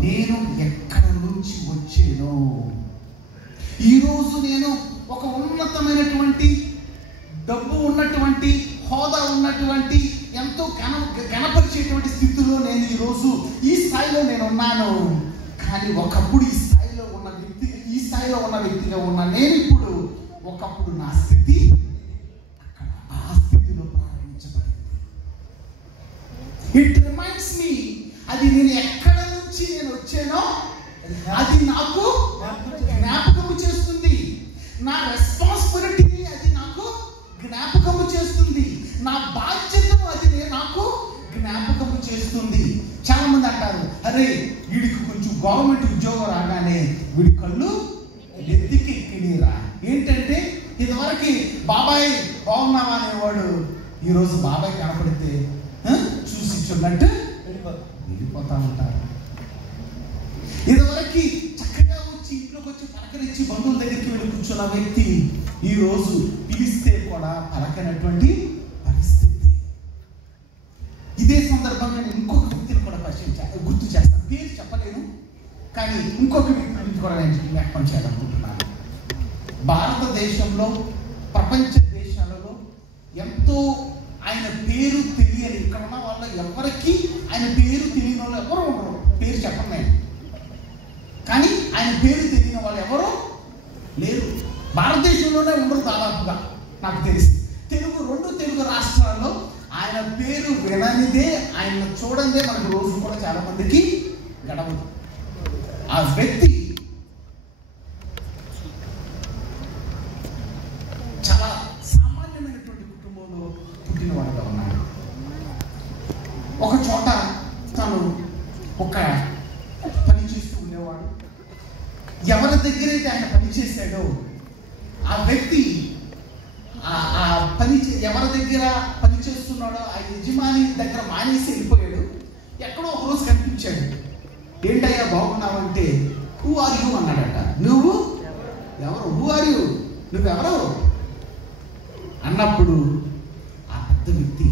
నేను ఎక్కడ నుంచి వచ్చానో. ఈరోజు నేను ఒక ఉన్నతమైనటువంటి డబ్బు ఉన్నటువంటి హోదా ఉన్నటువంటి ఎంతో గణపరిచేటువంటి స్థితిలో నేను ఈరోజు ఈ స్థాయిలో నేను ఉన్నాను. కానీ ఒకప్పుడు ఈ స్థాయిలో ఉన్న వ్యక్తిగా ఉన్న నేను ఇప్పుడు ఒకప్పుడు నా స్థితి అక్కడ ఆ స్థితిలో ప్రారంభించబడింది. ఇట్ రిమైండ్స్ మీ, అది నేను ఎక్కడ నుంచి నేను వచ్చానో అది నాకు జ్ఞాపకము చేస్తుంది. నా రెస్పాన్సిబిలిటీని అది నాకు జ్ఞాపకము చేస్తుంది. నా బాధ్యతను అది నాకు జ్ఞాపకము చేస్తుంది. చాలా మంది అంటారు, అరే వీడికి కొంచెం గవర్నమెంట్ ఉద్యోగం రాగానే వీడి కళ్ళు ఎత్తికెక్కినీరా. ఏంటంటే ఇదివరకు బాబాయ్ బాగున్నావా అనేవాడు, ఈరోజు బాబాయ్ కనపడితే చూసి చూడట్టు వెళ్ళిపోతా ఉంటారు. ఇదివరకు చక్కగా వచ్చి ఇంట్లోకి వచ్చి పలకరించి బంధువుల దగ్గరికి వెళ్ళి కూర్చున్న వ్యక్తి ఈరోజు పిలిస్తే కూడా పలకనటువంటి పరిస్థితి. ఇదే సందర్భంగా నేను ఇంకొక వ్యక్తిని కూడా గుర్తు చేస్తాను. పేరు చెప్పలేను, కానీ ఇంకొక వ్యక్తిని కూడా నేను జ్ఞాపకం చేయాలనుకుంటున్నాను. భారతదేశంలో ప్రపంచ దేశాలలో ఎంతో ఆయన పేరు తెలియని, ఇక్కడ ఉన్న వాళ్ళ ఎవరికి ఆయన పేరు తెలియని వాళ్ళు ఎవరు ఉండరు. పేరు చెప్పను నేను, కానీ ఆయన పేరు తెలియని వాళ్ళు ఎవరు లేరు. భారతదేశంలోనే ఉండరు దాదాపుగా నాకు తెలిసి. రెండు తెలుగు రాష్ట్రాల్లో ఆయన పేరు విననిదే, ఆయన చూడందే మనకు రోజు కూడా చాలా మందికి గడవదు. ఆ వ్యక్తి చాలా సామాన్యమైనటువంటి కుటుంబంలో పుట్టినవాడుగా ఉన్నాడు. ఒక చోట తను ఒక పని చేస్తూ ఉండేవాడు. ఎవరి దగ్గరైతే ఆయన పని చేశాడో ఆ వ్యక్తి ఆ పని ఎవరి దగ్గర పని చేస్తున్నాడో ఆ యజమాని దగ్గర మానేసి వెళ్ళిపోయాడు. ఎక్కడో ఒక రోజు కనిపించాడు. ఏంటయ్యా బాగున్నావంటే, హూ ఆర్ యూ అన్నాడట. నువ్వు ఎవరు? హూ ఆర్ యూ, నువ్వెవరు అన్నప్పుడు ఆ పెద్ద వ్యక్తి,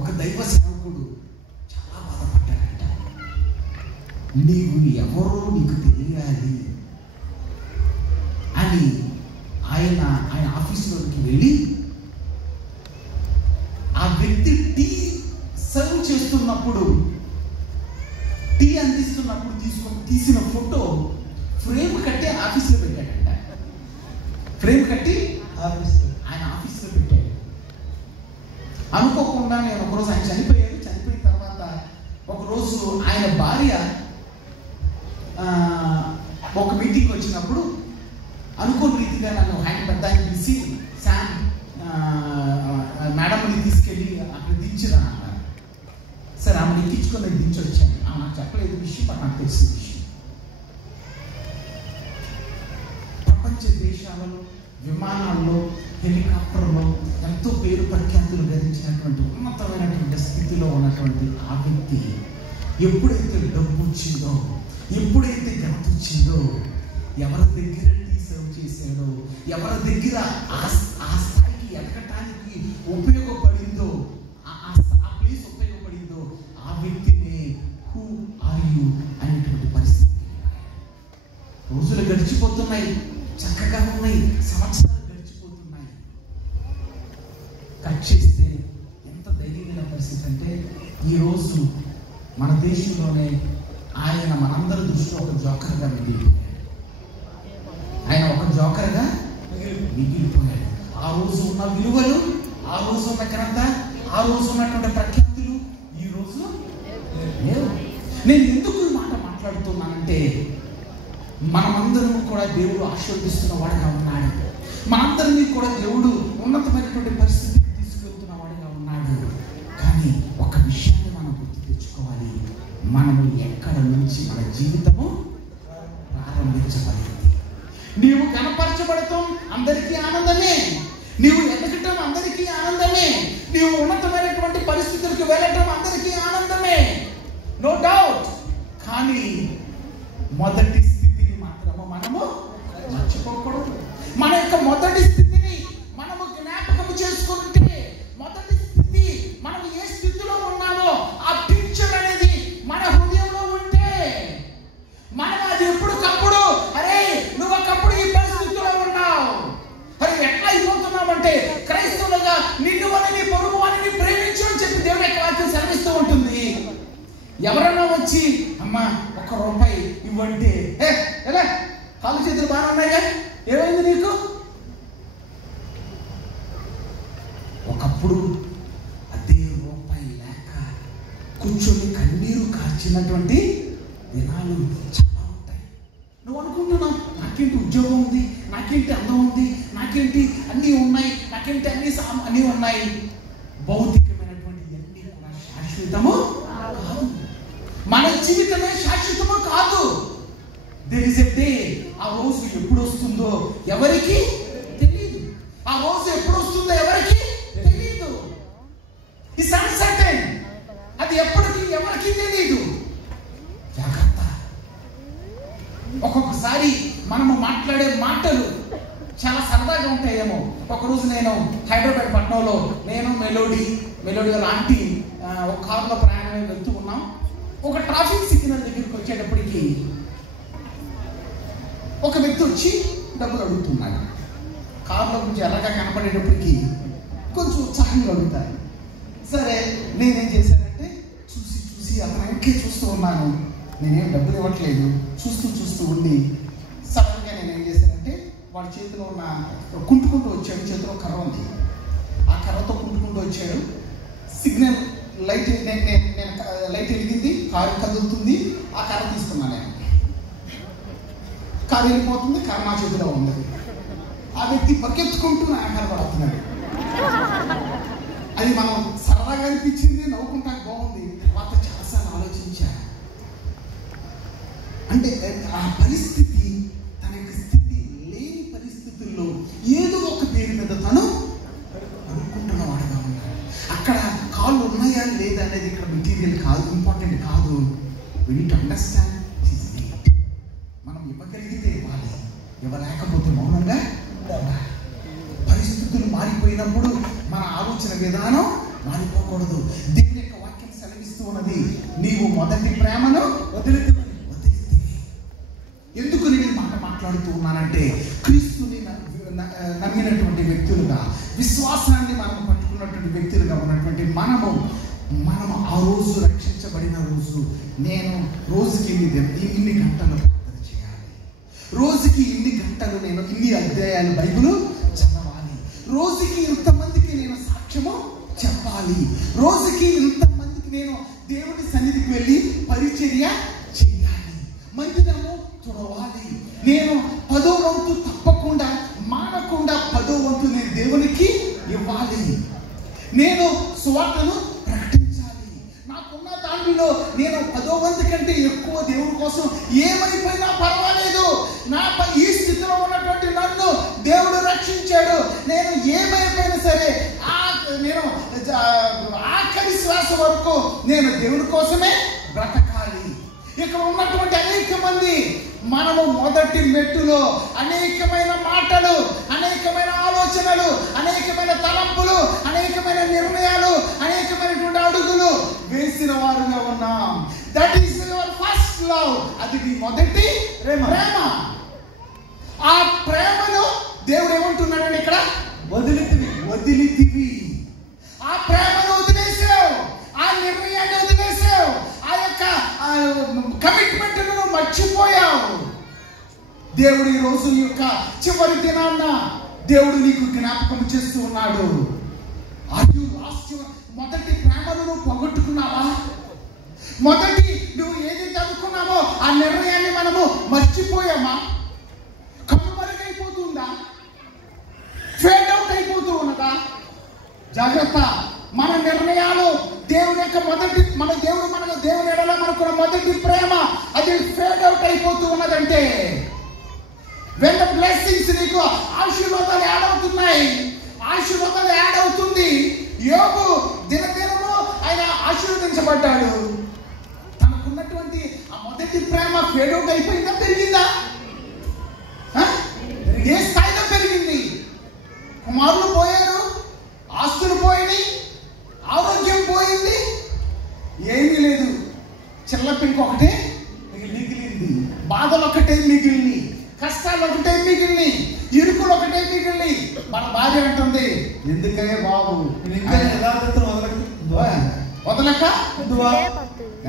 ఒక దైవ సేవకుడు, చాలా బాధపడ్డాడట. నీవు ఎవరో నీకు తెలియాలి అని ఆయన ఆఫీసులోకి వెళ్ళి ఆ వ్యక్తి టీ సర్వ్ చేస్తున్నప్పుడు, టీ అందిస్తున్నప్పుడు తీసిన ఫోటో ఫ్రేమ్ కట్టి ఆఫీస్లో పెట్టాడంట. ఫ్రేమ్ కట్టి ఆయన ఆఫీస్లో పెట్టాడు. అనుకోకుండా నేను ఒకరోజు ఆయన చనిపోయాడు. చనిపోయిన తర్వాత ఒకరోజు ఆయన భార్య ఒక మీటింగ్ వచ్చినప్పుడు అనుకోని రీతిగా నన్ను ఆయన పెద్ద ఆయన పిలిచి, శామ్ మేడంని తీసుకెళ్ళి అక్కడ దించిరా అన్నారు. సరే ఆమెను ఎక్కించుకొని నేను దించి వచ్చాను. ఆమె నాకు చెప్పలేదు విషయం, నాకు తెలిసిన విషయం. ప్రపంచ దేశాలలో విమానాల్లో హెలికాప్టర్లో ఎంతో పేరు ప్రఖ్యాతులు గడించినటువంటి ఉన్నతమైనటువంటి స్థితిలో ఉన్నటువంటి ఆ వ్యక్తి ఎప్పుడైతే డబ్బు వచ్చిందో, ఎప్పుడైతే ఘనత వచ్చిందో, ఎవరి దగ్గర టీ సర్వ్ చేశాడో, ఎవరి దగ్గర ఆ స్థాయికి ఎదగటానికి ఉపయోగపడిందో, ఆ ప్లేస్ ఉపయోగపడిందో, ఆ వ్యక్తినే హూ ఆర్ యూ అనేటువంటి పరిస్థితి. రోజులు గడిచిపోతున్నాయి, చక్కగా ఉన్నాయి, సంవత్సరాలు గడిచిపోతున్నాయి. కట్ చేస్తే ఎంత ధైర్యమైన పరిస్థితి అంటే, ఈరోజు మన దేశంలోనే ఆయన మనందరి దృష్టిలో ఒక జోకర్గా మిగిలిపోయాడు. ఆయన ఒక జోకర్గా మిగిలిపోయాడు. ఆ రోజు ఉన్న విలువలు, ఆ రోజు ఉన్న ఘనత, ఆ రోజు ఉన్నటువంటి ప్రఖ్యాతులు ఈ రోజు లేవు. నేను ఎందుకు ఈ మాట మాట్లాడుతున్నానంటే, మనమందరం కూడా దేవుడు ఆశీర్వదిస్తున్న వాడిగా ఉన్నాడు. మనందరినీ కూడా దేవుడు ఉన్నతమైనటువంటి పరిస్థితికి తీసుకెళ్తున్న వాడిగా ఉన్నాడు. కానీ ఒక విషయాన్ని మనం గుర్తు తెచ్చుకోవాలి, మనము ఎక్కడ నుంచి మన జీవితము ప్రారంభించబడింది. నీవు కనపరచబడటం అందరికీ ఆనందమే, నీవు ఎదగటం అందరికీ ఆనందమే, నీవు ఉన్నతమైనటువంటి పరిస్థితులకు వెళ్ళటం అందరికీ ఆనందమే, నో డౌట్. కానీ మొదటి స్థితిని మాత్రము మనము మర్చిపోకూడదు. మన యొక్క మొదటి స్థితిని మనము జ్ఞాపకం చేసుకుంటే, మొదటి స్థితి మనం ఏ స్థితిలో ఉన్నామో ఆ పిక్చర్ అనేది మన హృదయంలో ఉంటే వచ్చి అమ్మ 1 రూపాయి ఇవ్వంటే ఎలా కాళ్ళు చేతులు బాగా ఉన్నాయిగా, ఏమైంది నీకు? ఒకప్పుడు అదే రూపాయి లేక కూర్చొని కన్నీరు కార్చినటువంటి దినాలు చాలా ఉంటాయి. నువ్వు అనుకుంటున్నావు నాకేంటి ఉద్యోగం ఉంది, నాకేంటి అందం ఉంది, నాకేంటి అన్నీ ఉన్నాయి, నాకేంటి అన్నీ ఉన్నాయి. భౌతికమైనటువంటి అన్నీ కూడా శాశ్వతము కాదు. మన జీవితమే శాశ్వతము కాదు. There is a day. ఆ రోజు ఎప్పుడు వస్తుందో ఎవరికి తెలియదు. ఆ రోజు ఎప్పుడు వస్తుందో ఎవరికి తెలియదు. It's uncertain. అది ఎప్పటికీ ఎవరికి తెలియదు. జాగ్రత్త. ఒక్కొక్కసారి మనము మాట్లాడే మాటలు చాలా సరదాగా ఉంటాయేమో. ఒకరోజు నేను హైదరాబాద్ పట్టణంలో నేను మెలోడీ వాళ్ళ ఆంటీ ఒక కారులో ప్రయాణం వెళ్తూ ఉన్నాం. ఒక ట్రాఫిక్ సిగ్నల్ దగ్గరికి వచ్చేటప్పటికి ఒక వ్యక్తి వచ్చి డబ్బులు అడుగుతున్నాడు. కారులో కొంచెం ఎర్రగా కనపడేటప్పటికి కొంచెం ఉత్సాహంగా అడుగుతాను. సరే నేనేం చేశానంటే చూసి అతను ఇంకే చూస్తూ ఉన్నాను. నేనేం డబ్బులు ఇవ్వట్లేదు. చూస్తూ ఉండి సడన్గా నేనేం చేశానంటే వాడి చేతిలో ఉన్న కుంటుకుంటూ వచ్చాడు. చేతిలో కర్ర ఉంది. ఆ కర్రతో కుంటుకుంటూ వచ్చాడు. సిగ్నల్ లైట్ నేను లైట్ వెలిగింది, కారు కదులుతుంది. ఆ కర్ర తీసుకున్నాను నేను. కారు వెళ్ళిపోతుంది, కర్ర నా చేతిలో ఉంది. ఆ వ్యక్తి పరిగెత్తుకుంటూ నా కనపడుతున్నాడు. అది మనం సరదాగా అనిపించింది, నవ్వుకుంటా బాగుంది. తర్వాత చాలాసార్లు ఆలోచించా. అంటే ఆ పరిస్థితి, తన యొక్క స్థితి లేని పరిస్థితుల్లో ఏదో ఒక పేరు మీద తను అనుకుంటున్న వాడుగా ఉన్నాడు. అక్కడ కాళ్ళు ఉన్నాయా లేదా అనేది ఇక్కడ మెటీరియల్ కాదు, ఇంపార్టెంట్ కాదు. We need to understand his need. మనం ఇవ్వగలిగితే ఇవ్వాలి, ఇవ్వలేకపోతే మౌనంగా ఉండాలి. పరిస్థితులు మారిపోయినప్పుడు మన ఆలోచన విధానం మారిపోకూడదు. దేవుని యొక్క వాక్యం సెలవిస్తూ ఉన్నది, నీవు మొదటి ప్రేమను వదిలితివి. ఎందుకు నేను మాట మాట్లాడుతూ ఉన్నానంటే, క్రీస్తుని నమ్మినటువంటి వ్యక్తులుగా, విశ్వాసాన్ని మనం పట్టుకున్నటువంటి వ్యక్తులుగా ఉన్నటువంటి మనము ఆ రోజు రక్షించబడిన రోజు, నేను రోజుకి ఇన్ని గంటలు ప్రార్థన చేయాలి, రోజుకి ఇన్ని గంటలు నేను ఇన్ని అధ్యాయాలు బైబిల్ చదవాలి, రోజుకి ఇంతమందికి నేను సాక్ష్యము చెప్పాలి, రోజుకి ఇంతమందికి నేను దేవుని సన్నిధికి వెళ్ళి పరిచర్య చేయాలి, మందిరము తుడవాలి, నేను 10వ వంతు తప్పకుండా మానకుండా 10వ వంతు నేను దేవునికి ఇవ్వాలి, నేను సువార్తను ప్రకటించాలి, నాకున్న దానిలో నేను 10వ వంతు కంటే ఎక్కువ దేవుడి కోసం ఏమైపోయినా పర్వాలేదు, ఈ స్థితిలో ఉన్నటువంటి నన్ను దేవుడు రక్షించాడు, నేను ఏమైపోయినా సరే నేను ఆఖరి శ్వాస వరకు నేను దేవుడి కోసమే బ్రతకాలి. ఇక్కడ ఉన్నటువంటి అనేక మంది మనము మొదటి మెట్టులో అనేకమైన మాటలు, అనేకమైన ఆలోచనలు, అనేకమైన తలంపులు, అనేకమైన నిర్ణయాలు, అనేకమైనటువంటి అడుగులు వేసిన వారుగా ఉన్నాం. That is your first love. అది నీ మొదటి ప్రేమ. ఆ ప్రేమను దేవుడు ఏమంటున్నాడండి ఇక్కడ? వదిలితివి. ఆ ప్రేమను వదిలేసావు, ఆ నిర్ణయాన్ని వదిలేసావు, ఆ యొక్క కమిట్మెంట్ను మర్చిపోయావు. దేవుడు ఈ రోజు నీ యొక్క చివరి దినాన్న దేవుడు నీకు జ్ఞాపకం చేస్తూ ఉన్నాడు. మొదటి ప్రేమను నువ్వు పోగొట్టుకున్నావా? మొదటి నువ్వు ఏదైతే అనుకున్నావో ఆ నిర్ణయాన్ని మనము మర్చిపోయామా? కనుమరుగైపోతుందా? ఫేడ్ అవుట్ అయిపోతూ ఉన్నదా? జాగ్రత్త. మన నిర్ణయాలు దేవుని యొక్క దేవుని ఎడల మనకున్న మొదటి ప్రేమ అది ఫేడ్ అవుట్ అయిపోతూ ఉన్నదంటే, when the blessings నీకు ఆశీర్వాదాలు యాడ్ అవుతుంది. యోబు దినదినము ఆయన ఆశీర్వదించబడ్డాడు. తనకున్నటువంటి ఆ మొదటి ప్రేమ ఫేడ్ అవుట్ అయిపోయిందా, పెరిగిందా? ఏ స్థాయిలో పెరిగింది? కుమారులు పోయారు, ఆస్తులు పోయినాయి, ఆరోగ్యం పోయింది, ఏమీ లేదు. చిల్లపింక ఒకటే మిగిలింది, బాధలు ఒకటే మిగిలింది, కష్టాలు ఒకటే మిగిలిని, ఇరుకులు ఒకటే మిగిలిని. మన భార్య అంటుంది, ఎందుకనే బాబు వదలక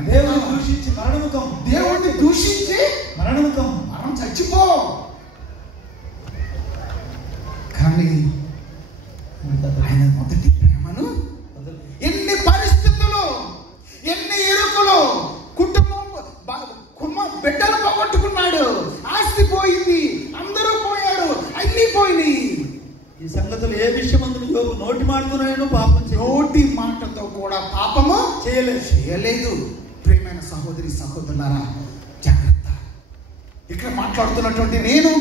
దేవుని దూషించి మరణముఖం, దేవుణ్ణి దూషించి మరణముఖం, మనం చచ్చిపో. కానీ ఆయన మొదటి ప్రేమను ఎన్ని పరిస్థితులు, ఎన్ని ఇరుకులు, బిడ్డలు పోగొట్టుకున్నాడు, ఆస్తి పోయింది, అందరూ పోయారు, అన్ని పోయినాయి. ఈ సంగతులు ఏ విషయమందు యోబు నోటి మాటతోనైనా పాపం నోటి మాటతో కూడా పాపము చేయలేదు. ప్రియమైన సహోదరి సహోదరులారా, జాగ్రత్త. ఇక్కడ మాట్లాడుతున్నటువంటి నేను,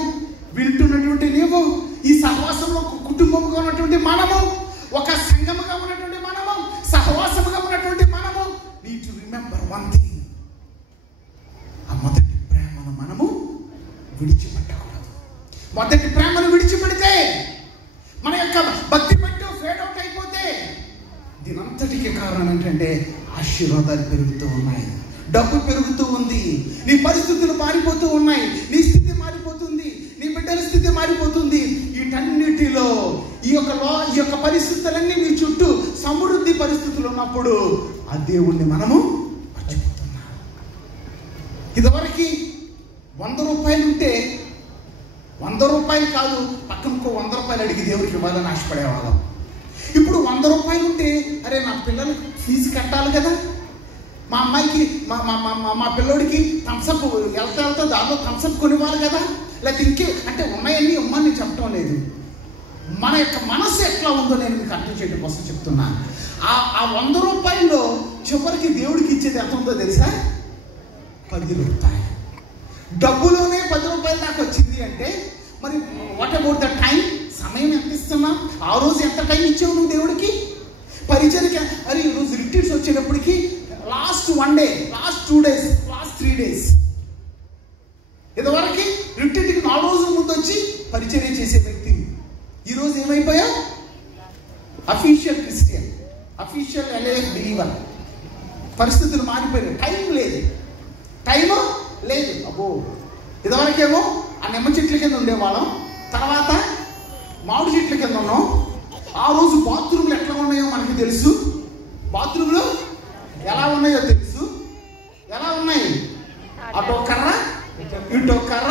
వింటున్నటువంటి నీవు, ఈ సహవాసంలో కుటుంబంగా ఉన్నటువంటి మనము, ఒక సంఘముగా ఉన్నటువంటి మనము, సహవాసముగా ఉన్నటువంటి మనము, need to remember one thing. ఆ మొదటి ప్రేమను మనము విడిచిపెట్టకూడదు. మొదటి ప్రేమను విడిచిపెడితే, మన యొక్క భక్తి పెట్టు ఫేడ్ అవుట్ అయిపోతే, దీనంతటికి కారణం ఏంటంటే ఆశీర్వాదాలు పెరుగుతూ ఉన్నాయి, డబ్బు పెరుగుతూ ఉంది, నీ పరిస్థితులు మారిపోతూ ఉన్నాయి, నీ స్థితి మారిపోతుంది, నీ బిడ్డల స్థితి మారిపోతుంది. వీటన్నిటిలో ఈ యొక్క పరిస్థితులన్నీ నీ చుట్టూ సమృద్ధి పరిస్థితులు ఉన్నప్పుడు ఆ దేవుణ్ణి మనము మర్చిపోతున్నాం. ఇదివరకు 100 రూపాయలు ఉంటే 100 రూపాయలు కాదు, పక్కనకో 100 రూపాయలు అడిగి దేవుడికి ఇవ్వాలని ఆశపడేవాళ్ళం. ఇప్పుడు 100 రూపాయలు ఉంటే, అరే నా పిల్లలకి ఫీజు కట్టాలి కదా, మా అమ్మాయికి మా పిల్లోడికి థమ్స్అప్ వెళ్తా దాంట్లో థమ్స్అప్ కొనివ్వాలి కదా, లేకపోతే ఇంకే అంటే ఉన్నాయన్నీ ఇమ్మని నేను చెప్పడం లేదు. మన యొక్క మనసు ఎట్లా ఉందో నేను మీకు అర్థం చేయడం కోసం చెప్తున్నా. ఆ 100 రూపాయల్లో చివరికి దేవుడికి ఇచ్చేది ఎంత ఉందో తెలుసా? 10 రూపాయలు. డబ్బులోనే 10 రూపాయలు నాకు వచ్చింది అంటే, మరి వాట్ అబౌట్ ద టైం? సమయం ఎంత ఇస్తున్నా? ఆ రోజు ఎంత టైం ఇచ్చావు నువ్వు దేవుడికి పరిచయకి? అరే ఈరోజు రిట్రీట్స్ వచ్చేటప్పటికి last 1 day, last 2 days, last 3 days, ఇదివరకు రిట్రీట్కి 4 రోజుల ముందు వచ్చి పరిచర్య చేసే వ్యక్తి ఈరోజు ఏమైపోయా? Official Christian, official LAF believer. పరిస్థితులు మారిపోయాయి, టైం లేదు, టైము లేదు. అబ్బో, ఇదివరకేమో ఆ నిమ్మ చెట్ల కింద ఉండేవాళ్ళం, తర్వాత మామిడి చెట్ల కింద ఉన్నాం. ఆ రోజు బాత్రూమ్లు ఎట్లా ఉన్నాయో మనకి తెలుసు, బాత్రూమ్లు ఎలా ఉన్నాయో తెలుసు. ఎలా ఉన్నాయి? అటో కర్ర, ఇటో కర్ర,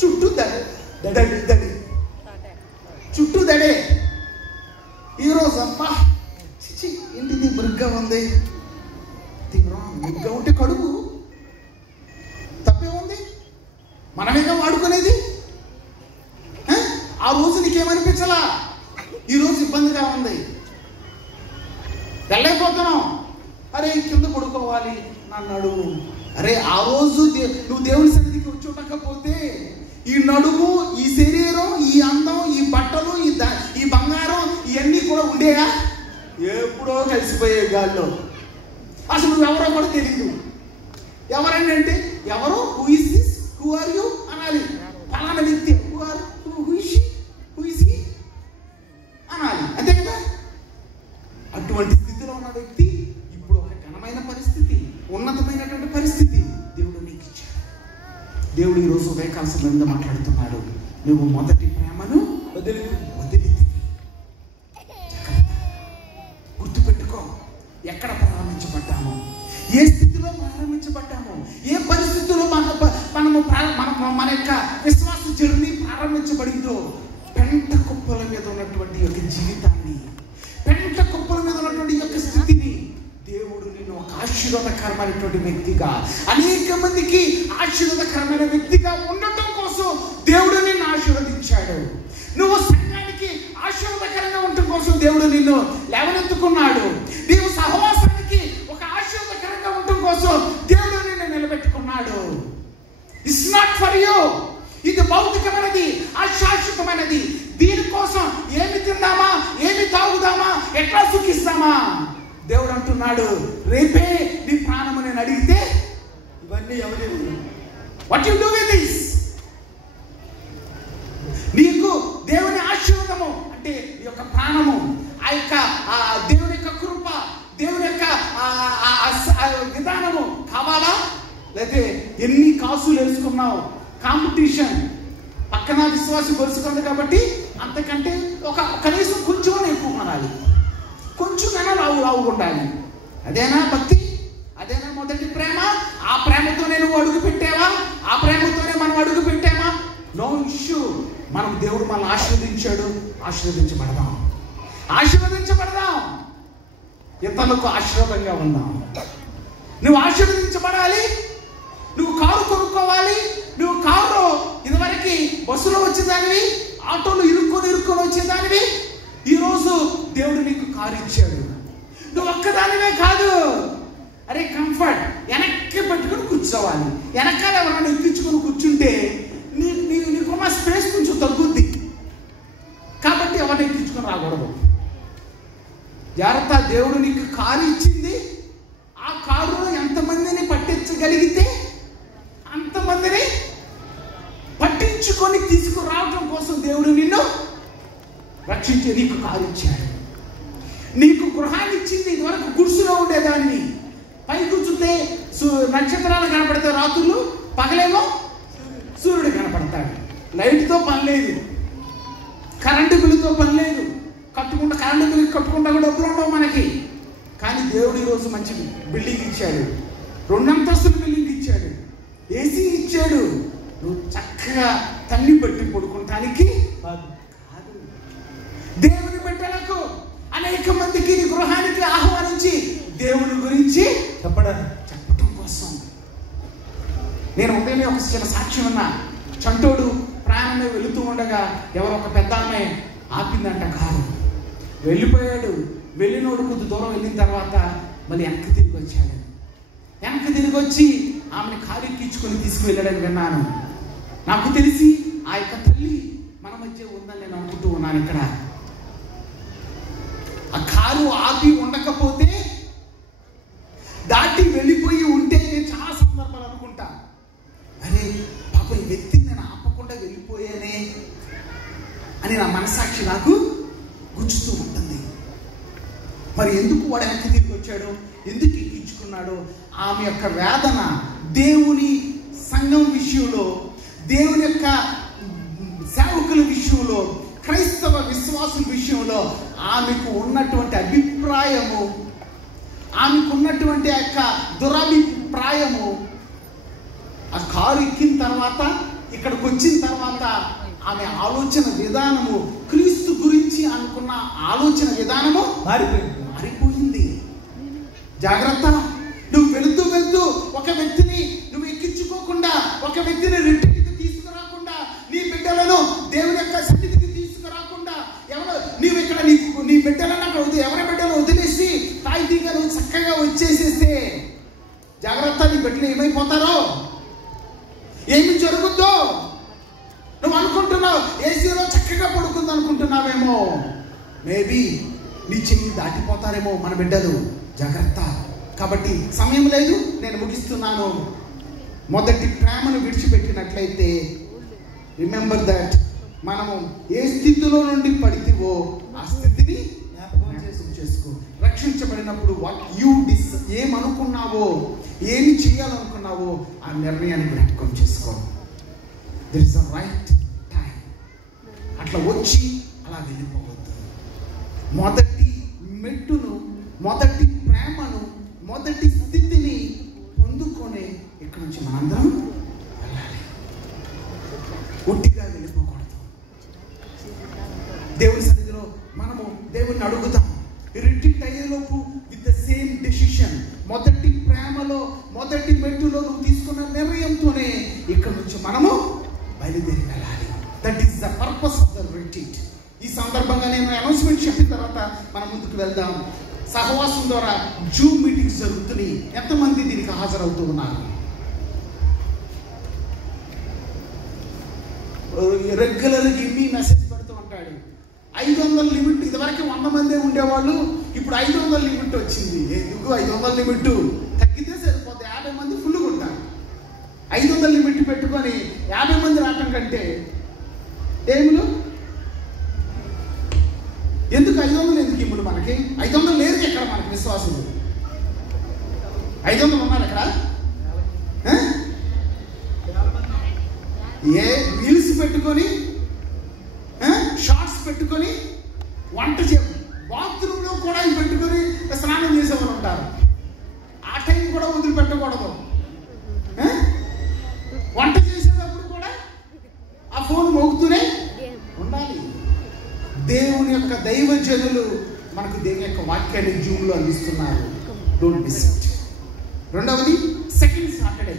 చుట్టూ దడి, చుట్టూ దడే. ఈరోజు అమ్మా చిచి ఇంటిది మురుగ్గా ఉంది, మురుగ్గా ఉంటే కడుగు, తప్పే ఉంది, మనమేగా వాడుకునేది. ఆ రోజు నీకేమనిపించలా, ఈరోజు ఇబ్బందిగా ఉంది, వెళ్ళైపోతున్నాం. అరే కింద పడుకోవాలి నా నడుము. అరే ఆ రోజు నువ్వు దేవుని సన్నిధికి వచ్చుండకపోతే ఈ నడుము, ఈ శరీరం, ఈ అందం, ఈ బట్టలు, ఈ బంగారం ఇవన్నీ కూడా ఉండేయా? ఎప్పుడో కలిసిపోయే గాల్లో. అసలు నువ్వెవరో కూడా తెలీదు. ఎవరండి అంటే ఎవరు? Who is this, who are you అనాలి. పలానా వ్యక్తి, who are who is he అనాలి, అంతే కదా. అటువంటి స్థితిలో ఉన్న వ్యక్తి ఇప్పుడు ఒక ఘనమైన పరిస్థితి, ఉన్నతమైనటువంటి పరిస్థితి దేవుడు నీకు ఇచ్చాడు. దేవుడు ఈరోజు ఉదయకాల సమయంలో మాట్లాడుతున్నాడు, నువ్వు మొదటి ప్రేమను వదిలి గుర్తుపెట్టుకో. ఎక్కడ ప్రారంభించబడ్డాము, ఏ స్థితిలో ప్రారంభించబడ్డాము, ఏ పరిస్థితుల్లో మన యొక్క విశ్వాస జర్నీ ప్రారంభించబడిందో, పెంట కుప్పల మీద ఉన్నటువంటి యొక్క జీవితాన్ని, పెంట కుప్పల మీద ఉన్నటువంటి యొక్క స్థితిని దేవుడు నిన్ను ఒక ఆశీర్వాదకరమైనటువంటి వ్యక్తిగా, అనేక మందికి ఆశీర్వాదకరమైన వ్యక్తిగా ఉండటం కోసం దేవుడు నిన్ను ఆశీర్వదించాడు. నువ్వు సంఘానికి ఆశీర్వాదకరంగా ఉండటం కోసం దేవుడు నిన్ను లేవనెత్తుకున్నాడు. నీవు సహవాసానికి ఒక ఆశీర్వాదకరంగా ఉండటం కోసం దేవుడు నిన్ను నిలబెట్టుకున్నాడు. It's not for you. ఇది భౌతికమైనది, అశాశ్వతమైనది. దీనికోసం ఏమి తిందామా, ఏమి తాగుదామా, ఎట్లా సుఖిస్తామా? దేవుడు అంటున్నాడు, రేపే నీ ప్రాణము నేను అడిగితే ఇవన్నీ ఎవరి, what you do with this? నీకు దేవుని ఆశీర్వాదము అంటే నీ యొక్క ప్రాణము, ఆ యొక్క దేవుని యొక్క కృప, దేవుని యొక్క విధానము కావాలా? లేకపోతే ఎన్ని కాసులు వేసుకున్నావు, కాంపిటీషన్, పక్కన విశ్వాసం గొలుసుకుంది కాబట్టి అంతకంటే కనీసం కొంచెం ఎక్కువ కొనాలి, కొంచెం లావు ఉండాలి. అదేనా భక్తి? మొదటి ప్రేమ. ఆ ప్రేమతోనే నువ్వు అడుగు పెట్టావా? ఆ ప్రేమతోనే మనం అడుగు పెట్టామా? No issue. మనం దేవుడు మనల్ని ఆశీర్వదించాడు, ఆశీర్వదించబడదాం, ఆశీర్వదించబడదాం, ఇతరులకు ఆశీర్వాదంగా ఉందాం. నువ్వు ఆశీర్వదించబడాలి. నువ్వు కారు కొనుక్కోవాలి. నువ్వు కారులో ఇదివరకు బస్సులో వచ్చేదానివి, ఆటోలో ఇరుక్కొని వచ్చేదానివి. ఈరోజు దేవుడు నీకు కారు ఇచ్చాడు. నువ్వు ఒక్కదానివే కాదు. అరే కంఫర్ట్, వెనక్కి పెట్టుకుని కూర్చోవాలి. వెనకాల ఎవరైనా ఎక్కించుకొని కూర్చుంటే నీకున్న స్పేస్ కొంచెం తగ్గుద్ది. కాబట్టి ఎవరిని ఎక్కించుకొని రాకూడదు. జాగ్రత్త. దేవుడు నీకు కారు ఇచ్చింది. ఆ కారులో ఎంతమందిని పట్టించగలిగితే అంతమందిని పట్టించుకొని తీసుకురావడం కోసం దేవుడు నిన్ను రక్షించి నీకు కారు ఇచ్చాడు. నీకు గృహాన్ని ఇచ్చింది. ఇదివరకు గుడిసెలో ఉండేదాన్ని. పై కూర్చుంటే నక్షత్రాలు కనపడతాయి రాత్రులు, పగలేమో సూర్యుడు కనపడతాడు. లైట్తో పని లేదు, కరెంటు బిల్లుతో పని లేదు. కరెంటు బిల్లు కట్టుకుంటా కూడా డబ్బులు ఉండవు మనకి. కానీ దేవుడు ఈరోజు మంచి బిల్డింగ్ ఇచ్చాడు, 2 అంతస్తుల బిల్డింగ్ ఇచ్చాడు, ఏసీ ఇచ్చాడు. నువ్వు చక్కగా తన్ని పెట్టి పడుకుంటానికి కాదు. దేవుని బిడ్డలకు అనేక మందికి నీ గృహానికి ఆహ్వానించి దేవుని గురించి చెప్పడం కోసం. నేను ఉదయం ఒక చిన్న సాక్ష్యం ఉన్నా. చంటోడు ప్రయాణంలో వెళుతూ ఉండగా ఎవరో ఒక పెద్ద ఆమె ఆపిందంట కారు. వెళ్ళిపోయాడు. వెళ్ళినోడు కొద్ది దూరం వెళ్ళిన తర్వాత మళ్ళీ వెనక్కి తిరిగి వచ్చాడు. వెనక్కి తిరిగి వచ్చి ఆమెను కారు ఎక్కించుకొని తీసుకువెళ్ళాడని విన్నాను. నాకు తెలిసి ఆ యొక్క తల్లి మన మధ్య ఉందని నేను అనుకుంటూ ఉన్నాను. ఇక్కడ ఆ కారు ఆపి ఉండకపోతే, దాటి వెళ్ళిపోయి ఉంటే నేను చాలా సందర్భాలు అనుకుంటా, అరే పాప ఈ వ్యక్తిని నేను ఆపకుండా వెళ్ళిపోయానే అని నా మనసాక్షి నాకు గుచ్చుతూ ఉంటుంది. మరి ఎందుకు వాడు వెనక్కి తిరిగి వచ్చాడో, ఎందుకు ఎక్కించుకున్నాడో, ఆమె యొక్క వేదన దేవుని సంఘం విషయంలో, దేవుని యొక్క సేవకుల విషయంలో, క్రైస్తవ విశ్వాసుల విషయంలో ఆమెకు ఉన్నటువంటి అభిప్రాయము, ఆమెకు ఉన్నటువంటి యొక్క దురభిప్రాయము, ఆ కారు ఎక్కిన తర్వాత ఇక్కడికి వచ్చిన తర్వాత ఆమె ఆలోచన విధానము, క్రీస్తు గురించి అనుకున్న ఆలోచన విధానము మారిపోయింది. జాగ్రత్త. నువ్వు వెళుతూ ఒక వ్యక్తిని నువ్వు ఎక్కించుకోకుండా, ఒక వ్యక్తిని రిట్రీట్కి తీసుకురాకుండా, నీ బిడ్డలను దేవుని యొక్క సన్నిధికి తీసుకురాకుండా, నీవు ఇక్కడ నీ బిడ్డలను అక్కడ ఎవరి బిడ్డలు వదిలేసి తాయితీగా నువ్వు చక్కగా వచ్చేసేస్తే జాగ్రత్త. నీ బిడ్డలు ఏమైపోతారో, ఏమి జరుగుద్దో నువ్వు అనుకుంటున్నావు. ఏసీలో చక్కగా పడుకుంది అనుకుంటున్నావేమో. మేబీ నీ చెయ్యి దాటిపోతారేమో మన బిడ్డలు. జాగ్రత్త. కాబట్టి సమయం లేదు, నేను ముగిస్తున్నాను. మొదటి ప్రేమను విడిచిపెట్టినట్లయితే రిమెంబర్ దట్ మనము ఏ స్థితిలో నుండి పడితేవో ఆ స్థితిని జ్ఞాపకం చేసుకో. రక్షించబడినప్పుడు ఏమనుకున్నావో, ఏమి చేయాలనుకున్నావో ఆ నిర్ణయాన్ని జ్ఞాపకం చేసుకో. There is a right time. అట్లా వచ్చి అలా వెళ్ళిపోవద్దు. మొదటి మెట్టును, మొదటి ప్రేమను, మొదటి స్థితిని పొందుకొని ఇక్కడ నుంచి మనందరం వెళ్ళాలి. ఒట్టిగా వెళ్ళిపోకూడదు. దేవుని సన్నిధిలో మనము దేవుని అడుగుతాం. రిట్రీట్ అయ్యేలోపు విత్ ద సేమ్ డెసిషన్, మొదటి ప్రేమలో, మొదటి మెట్టులో నువ్వు తీసుకున్న నిర్ణయంతోనే ఇక్కడ నుంచి మనము బయలుదేరి వెళ్ళాలి. That is the purpose of the retreat. ఈ సందర్భంగా నేను అనౌన్స్మెంట్ చెప్పిన తర్వాత మనం ముందుకు వెళ్దాం. సహవాసం ద్వారా జూమ్ మీటింగ్స్ జరుగుతున్నాయి. ఎంతమంది దీనికి హాజరవుతూ ఉన్నారు? రెగ్యులర్గా ఇన్ని మెసేజ్ పెడుతూ ఉంటాడు. 500 లిమిట్. ఇదివరకు 100 మందే ఉండేవాళ్ళు, ఇప్పుడు 500 లిమిట్ వచ్చింది. ఎందుకు 500 లిమిట్? తగ్గితే సరిపోతే 50 మంది ఫుల్గా ఉంటారు. 500 లిమిట్ పెట్టుకొని 50 మంది రావటం కంటే ఏములు ఎందుకు? 500 ఎందుకు ఇమ్ములు మనకి? 500 లేదు ఎక్కడ మనకి విశ్వాసులు. 500 ఉన్నారు ఎక్కడ? ఏ రీల్స్ పెట్టుకొని, షార్ట్స్ పెట్టుకొని, వంట బాత్రూంలో కూడా పెట్టుకొని స్నానం చేసేవాళ్ళు ఉంటారు. ఆ టైం కూడా వదిలిపెట్ట యొక్క దైవజనులు మనకు దేవుని యొక్క వాక్యాన్ని జూమ్లో అందిస్తున్నారు. Don't miss it. రెండవది సెకండ్ సాటర్డే.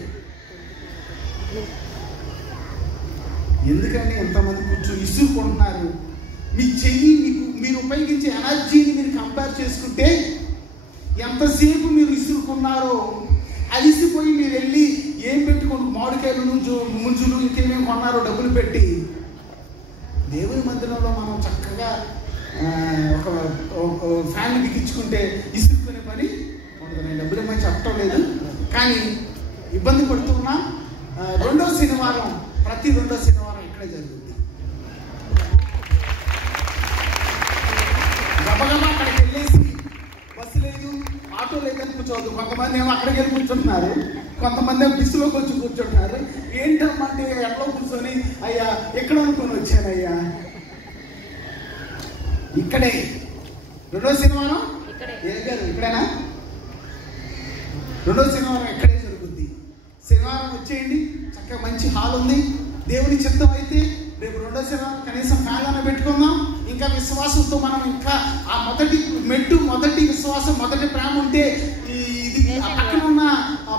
ఎందుకంటే ఎంతమంది కూర్చొని ఇసురుకుంటున్నారు? మీ చెయ్యి మీరు ఉపయోగించే ఎనర్జీని మీరు కంపేర్ చేసుకుంటే ఎంతసేపు మీరు ఇసురుకున్నారో, అలిసిపోయి మీరు వెళ్ళి ఏం పెట్టుకోండి, మామిడికాయలు ముంజులు ఇంకేమేమి కొన్నారో డబ్బులు పెట్టి దేవుని మందిరంలో మనం చక్కగా ఒక ఫ్యాన్ బిగించుకుంటే ఇసురుకునే పని ఉండదు. నేను డబ్బులు ఏమని చెప్పడం లేదు, కానీ ఇబ్బంది పడుతున్నా. ప్రతి రెండో శనివారం ఇక్కడే జరుగుతుంది. గబగబా అక్కడికి వెళ్ళేసి బస్సు లేదు, ఆటో లేదని కూర్చోవద్దు. కొంతమంది ఏమో అక్కడికి వెళ్ళి కూర్చుంటున్నారు, కొంతమంది ఏమో బిస్సులోకి వచ్చి కూర్చుంటున్నారు. ఏంటమ్మంటే ఎట్లా కూర్చొని అయ్యా ఎక్కడ అనుకుని వచ్చానయ్యా, ఇక్కడే రెండో శనివారం ఇక్కడేనా? రెండో శనివారం ఇక్కడే జరుగుద్ది. శనివారం వచ్చేయండి, చక్కగా మంచి హాల్ ఉంది. దేవుని చిత్తం అయితే రేపు రెండో శనివారం కనీసం ఫ్యాన్ పెట్టుకుందాం. ఇంకా విశ్వాసంతో మనం ఇంకా ఆ మొదటి విశ్వాసం, మొదటి ప్రేమ ఉంటే ఇది పక్కన ఉన్న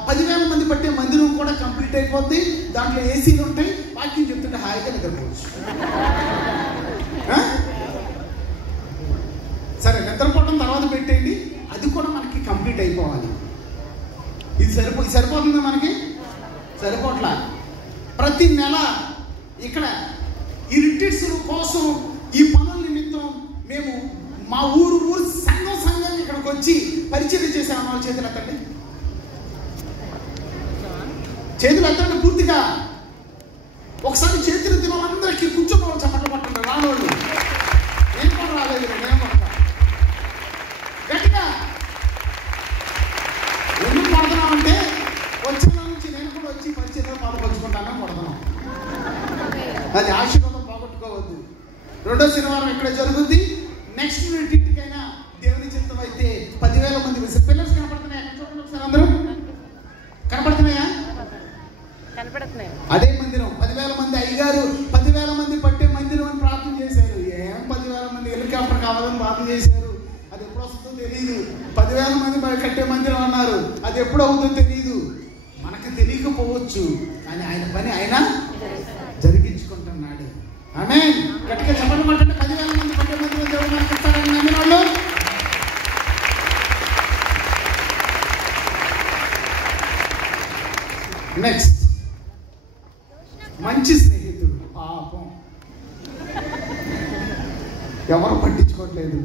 10,000 మంది పట్టే మందిరం కూడా కంప్లీట్ అయిపోద్ది. దాంట్లో ఏసీలు ఉంటాయి, వాక్యం చెప్తుంటే హాయిగా నిద్రపోవచ్చు. సరే, నిద్రపోవడం తర్వాత పెట్టేయండి, అది కూడా మనకి కంప్లీట్ అయిపోవాలి. ఇది సరిపోతుందా? మనకి సరిపోట్లా. ప్రతి నెల ఇక్కడ ఈ రిట్రీట్స్ కోసం ఈ పనుల నిమిత్తం మేము మా ఊరు సంఘం ఇక్కడికి వచ్చి పరిచయం చేసాము. వాళ్ళ చేతులు ఎత్తండి పూర్తిగా. ఒకసారి చేతులు ఎత్తిన వాళ్ళందరికీ కూర్చొని వాళ్ళు చప్పట్లు పట్టండి. రానోళ్ళు నేను కూడా రాలేదు, నేను పడతా గట్టిగా. ఎందుకు పడుతున్నామంటే వచ్చిన నుంచి నేను కూడా వచ్చి పరిచయంలో పాల్పంచుకుంటానని పడుతున్నాం. అది ఆశీర్వాదం పోగొట్టుకోవద్దు. రెండో శనివారం ఇక్కడ జరుగుద్ది. నెక్స్ట్ రిట్రీట్కైనా దేవుని చిత్తం అయితే 10,000 మంది పిల్లర్స్ కనపడుతున్నాయా? చూడండి ఒకసారి, అందరూ కనపడుతున్నాయా? అదే మందిరం 10,000 మంది అయ్యగారు 10,000 మంది పట్టే మందిరం అని ప్రార్థన చేశారు. ఏం 10,000 మంది హెలికాప్టర్ కావాలని ప్రార్థన చేశారు. అది ఎప్పుడు వస్తుందో తెలియదు. 10,000 మంది కట్టే మందిరం అన్నారు, అది ఎప్పుడు అవుతుందో తెలియదు. మనకు తెలియకపోవచ్చు, కానీ ఆయన పని ఆయన జరిగించుకుంటున్నాడు. ఆమేన్. గట్టిగా చెప్పండి. 10,000 మంది పట్టే మందిరం దేవుడు మనకి ఇస్తారని నమ్మిన వాళ్ళు. నెక్స్ట్, మంచి స్నేహితుడు. పాపం ఎవరు పట్టించుకోవట్లేదు,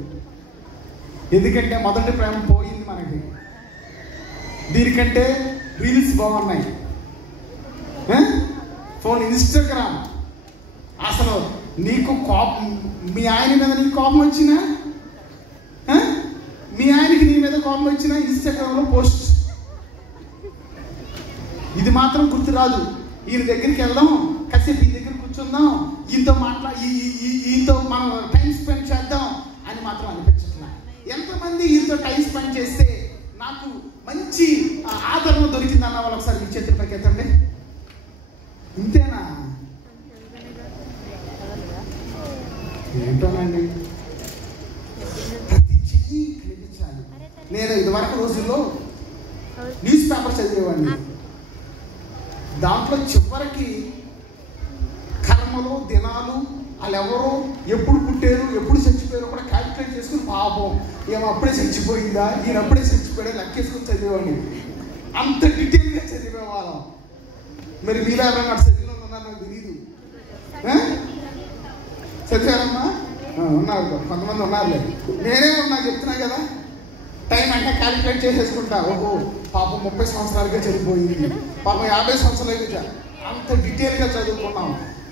ఎందుకంటే మొదటి ప్రేమ పోయింది మనకి. దీనికంటే రీల్స్ బాగున్నాయి, ఫోన్, ఇన్స్టాగ్రామ్. అసలు నీకు కోపం, మీ ఆయన మీద నీకు కోపం వచ్చినా, మీ ఆయనకి నీ మీద కోపం వచ్చినా ఇన్స్టాగ్రామ్లో పోస్ట్. ఇది మాత్రం గుర్తురాదు. ఈయన దగ్గరికి వెళ్దాం, కాసేపు ఈ దగ్గర కూర్చుందాం, ఈయనతో ఈయనతో మనం టైం స్పెండ్ చేద్దాం అని మాత్రం అనిపించట్లా. ఎంతమంది ఈయనతో టైం స్పెండ్ చేస్తే నాకు మంచి ఆదరణ దొరికిందన్న వాళ్ళు ఒకసారి మీ చేతుల పైకి ఎత్తండి. ఇంతేనా? ఏంటోనండి, ప్రతి చెయ్యి కనిపించాలి. నేను ఇదివరకు రోజుల్లో న్యూస్ పేపర్ చదివేవాడిని. దాంట్లో చివరికి కర్మలు, దినాలు, వాళ్ళు ఎవరో ఎప్పుడు పుట్టారు, ఎప్పుడు చచ్చిపోయారో కూడా క్యాలిక్యులేట్ చేసుకుని, పాపం ఏమో అప్పుడే చచ్చిపోయిందా, ఈయన అప్పుడే చచ్చిపోయా లెక్కేసుకుని చదివేవాడిని. అంత డీటెయిల్గా చదివేవాళ్ళం. మరి మీలో ఎవరైనా చదివిన ఉన్నారు నాకు తెలీదు. చదివారమ్మా? ఉన్నారు, కొంతమంది ఉన్నారులే. నేనే ఉన్నా, చెప్తున్నా కదా. టైం అంటే క్యాలిక్యులేట్ చేసేసుకుంటా. ఓహో పాపం 30 సంవత్సరాలుగా చనిపోయింది, పాపం 50 సంవత్సరాలుగా. అంత డీటెయిల్గా చదువుకున్నాం.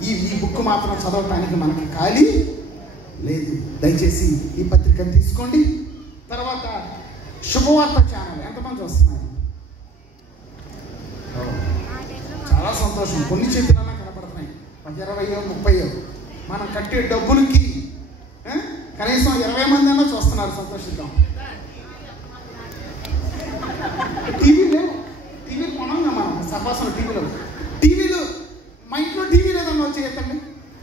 ఈ బుక్ మాత్రం చదవటానికి మనకి ఖాళీ లేదు. దయచేసి ఈ పత్రికను తీసుకోండి. తర్వాత శుభవార్త ఛానల్ ఎంతమంది వస్తున్నారు? చాలా సంతోషం. కొన్ని చేతులన్నా కనపడుతున్నాయి. 20, 30 మనం కట్టే డబ్బులకి కనీసం 20 మంది అన్నా చూస్తున్నారు. సంతోషిద్దాం. టీవీలు కొనంగా మనం సభాసన టీవీలు మా ఇంట్లో టీవీ లేదన్న వచ్చి చెప్పండి.